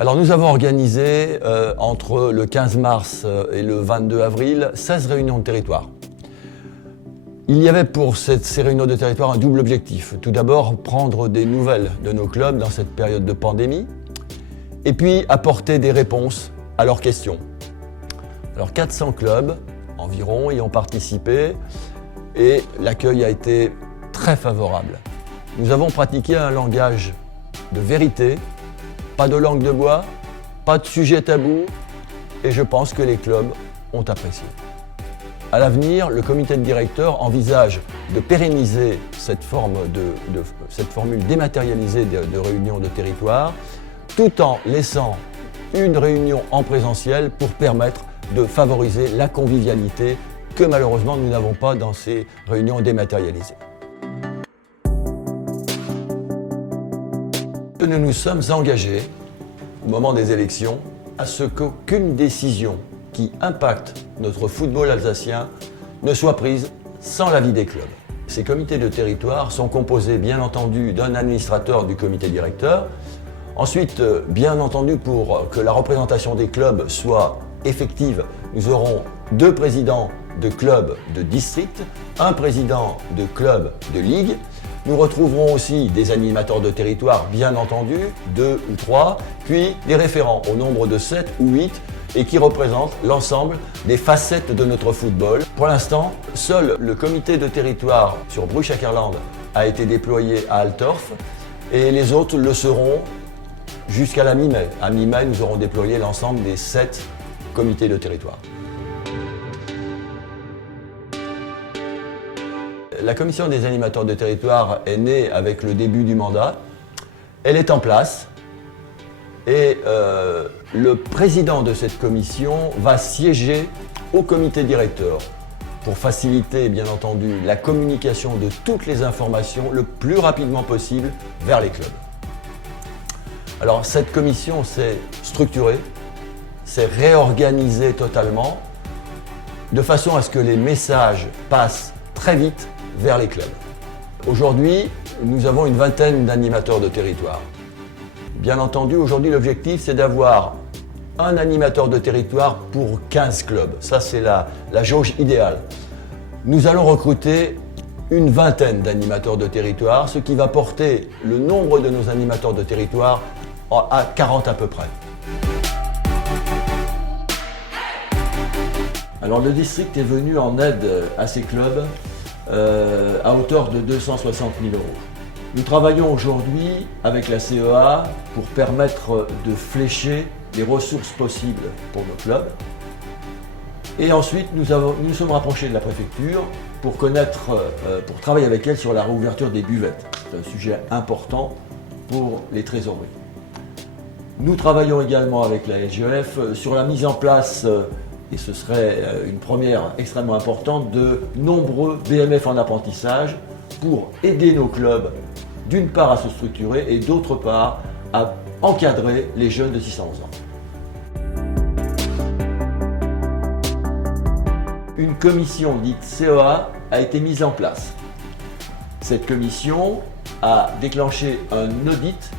Alors nous avons organisé entre le 15 mars et le 22 avril 16 réunions de territoire. Il y avait pour ces réunions de territoire un double objectif. Tout d'abord, prendre des nouvelles de nos clubs dans cette période de pandémie et puis apporter des réponses à leurs questions. Alors 400 clubs environ y ont participé et l'accueil a été très favorable. Nous avons pratiqué un langage de vérité, pas de langue de bois, pas de sujet tabou et je pense que les clubs ont apprécié. À l'avenir, le comité de directeurs envisage de pérenniser cette formule dématérialisée de réunion de territoire tout en laissant une réunion en présentiel pour permettre de favoriser la convivialité que malheureusement nous n'avons pas dans ces réunions dématérialisées. Nous nous sommes engagés, au moment des élections, à ce qu'aucune décision qui impacte notre football alsacien ne soit prise sans l'avis des clubs. Ces comités de territoire sont composés bien entendu d'un administrateur du comité directeur. Ensuite, bien entendu, pour que la représentation des clubs soit effective, nous aurons 2 présidents de clubs de district, un président de club de ligue. Nous retrouverons aussi des animateurs de territoire, bien entendu, 2 ou 3, puis des référents au nombre de 7 ou 8 et qui représentent l'ensemble des facettes de notre football. Pour l'instant, seul le comité de territoire sur Bruch-Ackerland a été déployé à Altorf et les autres le seront jusqu'à la mi-mai. À mi-mai, nous aurons déployé l'ensemble des 7 comités de territoire. La commission des animateurs de territoire est née avec le début du mandat. Elle est en place et le président de cette commission va siéger au comité directeur pour faciliter, bien entendu, la communication de toutes les informations le plus rapidement possible vers les clubs. Alors cette commission s'est structurée, s'est réorganisée totalement de façon à ce que les messages passent très vite vers les clubs. Aujourd'hui, nous avons une vingtaine d'animateurs de territoire. Bien entendu, aujourd'hui, l'objectif, c'est d'avoir un animateur de territoire pour 15 clubs. Ça, c'est la jauge idéale. Nous allons recruter une vingtaine d'animateurs de territoire, ce qui va porter le nombre de nos animateurs de territoire à 40 à peu près. Alors, le district est venu en aide à ces clubs à hauteur de 260 000 €. Nous travaillons aujourd'hui avec la CEA pour permettre de flécher les ressources possibles pour nos clubs. Et ensuite, nous nous sommes rapprochés de la préfecture pour travailler avec elle sur la réouverture des buvettes. C'est un sujet important pour les trésoreries. Nous travaillons également avec la SGEF sur la mise en place et ce serait une première extrêmement importante, de nombreux BMF en apprentissage pour aider nos clubs, d'une part à se structurer et d'autre part à encadrer les jeunes de 6 à 11 ans. Une commission dite CEA a été mise en place. Cette commission a déclenché un audit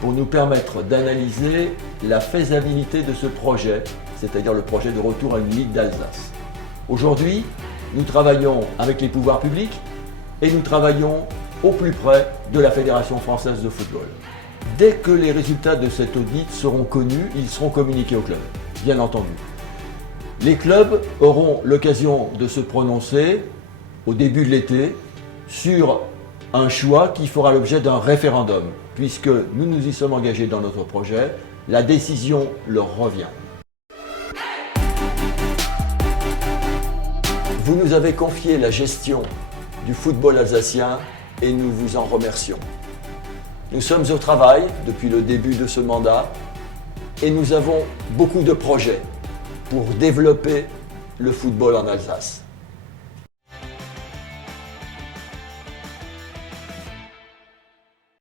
pour nous permettre d'analyser la faisabilité de ce projet, c'est-à-dire le projet de retour à une Ligue d'Alsace. Aujourd'hui, nous travaillons avec les pouvoirs publics et nous travaillons au plus près de la Fédération française de football. Dès que les résultats de cet audit seront connus, ils seront communiqués aux clubs, bien entendu. Les clubs auront l'occasion de se prononcer au début de l'été sur un choix qui fera l'objet d'un référendum, puisque nous nous y sommes engagés dans notre projet, la décision leur revient. Vous nous avez confié la gestion du football alsacien et nous vous en remercions. Nous sommes au travail depuis le début de ce mandat et nous avons beaucoup de projets pour développer le football en Alsace.